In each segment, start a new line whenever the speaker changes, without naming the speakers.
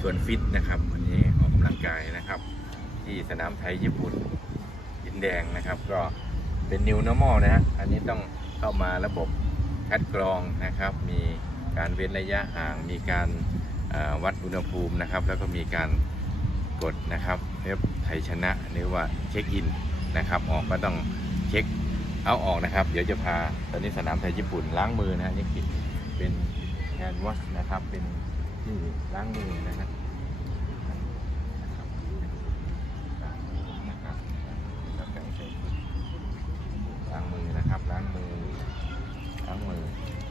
ชวนฟิตนะครับวันนี้ออกกำลังกายนะครับ ที่สนามไทยญี่ปุ่นดินแดงนะครับ ก็เป็น new normal นะฮะอันนี้ต้องเข้ามาระบบคัดกรองนะครับ มีการเว้นระยะห่าง มีการวัดอุณหภูมินะครับ แล้วก็มีการกดนะครับเว็บไทยชนะหรือว่าเช็คอินนะครับ ออกก็ต้องเช็คเอาออกนะครับ เดี๋ยวจะพาตอนนี้สนามไทยญี่ปุ่นล้างมือนะฮะนี่คือเป็นแฮนด์วอชนะครับเป็น ที่ล้างมือนะครับนะครับแล้วก็ใส่ล้างมือนะครับล้างมือล้างมือ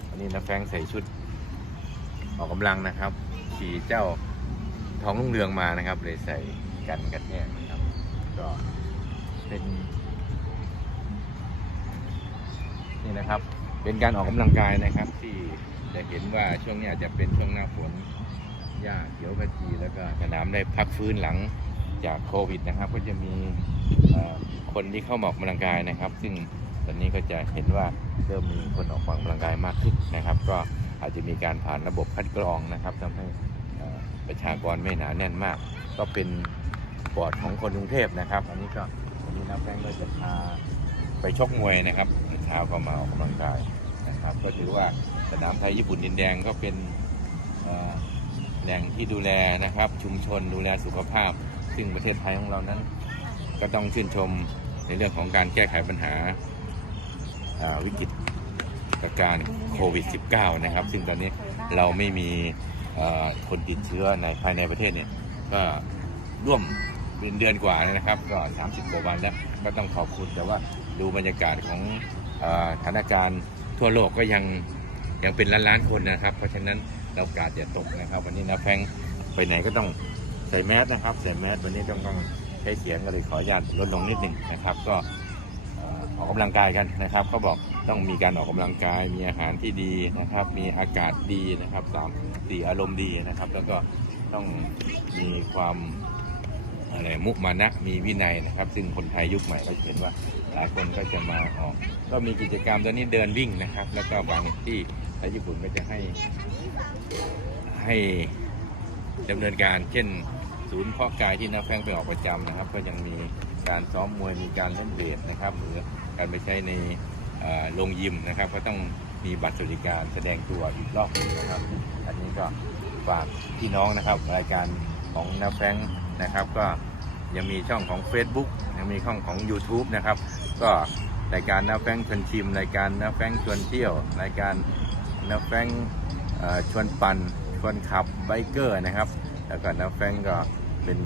วันนี้นะแฟงใส่ชุด ออกกำลังนะครับ ขี่เจ้าท้องลุงเรืองมานะครับ เลยใส่กันกระแทกนะครับ ก็เป็นนี่นะครับ เป็นการออกกำลังกายนะครับที่ จะเห็นว่าช่วงนี้อาจจะเป็นช่วงหน้าฝนหญ้าเขียวขจีแล้วก็สนามได้พักฟื้นหลังจากโควิดนะครับ ก็จะมีคนที่เข้ามาออกกำลังกายนะครับ ซึ่งตอนนี้ก็จะเห็นว่าเริ่มมีคนออกกำลังกายมากขึ้นนะครับ ก็อาจจะมีการผ่านระบบคัดกรองนะครับทำให้ประชากรไม่หนาแน่นมาก ก็เป็นปอดของคนกรุงเทพนะครับ อันนี้ก็วันนี้นักแป้งก็จะพาไปชกมวยนะครับเช้าก็มาออกกำลังกาย นะครับ ก็ถือว่าสนามไทยญี่ปุ่นดินแดงก็เป็นแหล่งที่ดูแลนะครับ ชุมชนดูแลสุขภาพ ซึ่งประเทศไทยของเรานั้น ก็ต้องชื่นชมในเรื่องของการแก้ไขปัญหาวิกฤตการโควิด -19 นะครับ ซึ่งตอนนี้เราไม่มีคนติดเชื้อในภายในประเทศเนี่ยก็ร่วมเป็นเดือนกว่านะครับ ก็ 30 กว่าวันแล้ว ก็ต้องขอบคุณแต่ว่าดูบรรยากาศของสถานการณ์ ทั่วโลกก็ยังยังเป็นล้านล้านคนนะครับ เพราะฉะนั้นเรากาดอย่าตกนะครับ วันนี้นะแฟงไปไหนก็ต้องใส่แมสนะครับใส่แมสวันนี้ต้องต้องใช้เสียงก็เลยขออนุญาตลดลงนิดหนึ่งนะครับ ก็ออออกกำลังกายกันนะครับเขาบอกต้องมีการออกกำลังกาย มีอาหารที่ดีนะครับ มีอากาศดีนะครับสามสี่อารมณ์ดีนะครับ แล้วก็ต้องมีความ อะไรมุมานะมีวินัยนะครับ ซึ่งคนไทยยุคใหม่ก็เห็นว่าหลายคนก็จะมาออก ก็มีกิจกรรมตอนนี้เดินวิ่งนะครับ แล้วก็บางที่ไทยญี่ปุ่นก็จะให้ให้ดำเนินการเช่น ศูนย์เพาะกายที่นักแฟงไปออกประจำนะครับ ก็ยังมีการซ้อมมวยมีการเล่นเวทนะครับหรือการไปใช้ในโรงยิมนะครับ ก็ต้องมีบัตรสวัสดิการแสดงตัวอีกรอบนึงนะครับ อันนี้ก็ฝากพี่น้องนะครับรายการของนักแฟง นะครับ ก็ยังมีช่องของ Facebook ยังมีช่องของ YouTube นะครับ ก็รายการนักแฟงชวนชิม รายการนักแฟงชวนเที่ยว รายการนักแฟงชวนปั่นชวนขับไบเกอร์นะครับ แล้วก็น้าแฟงก็เป็น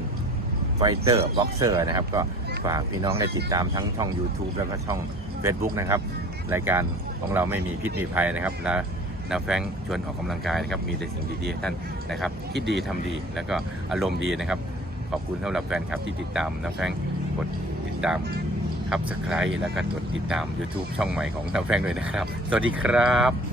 ไฟเตอร์บ็อกเซอร์นะครับ ก็ฝากพี่น้องได้ติดตามทั้งช่อง YouTube แล้วก็ช่อง Facebook นะครับ รายการของเราไม่มีพิษมีภัยนะครับและน้าแฟงชวนออกกำลังกายนะครับ มีแต่สิ่งดีๆท่านนะครับ คิดดีทำดีแล้วก็อารมณ์ดีนะครับ ขอบคุณสำหรับแฟนคลับที่ติดตามน้าแฟงกดติดตามครับสไครต์แล้วก็กดติดตาม YouTube ช่องใหม่ของน้าแฟงด้วยนะครับ สวัสดีครับ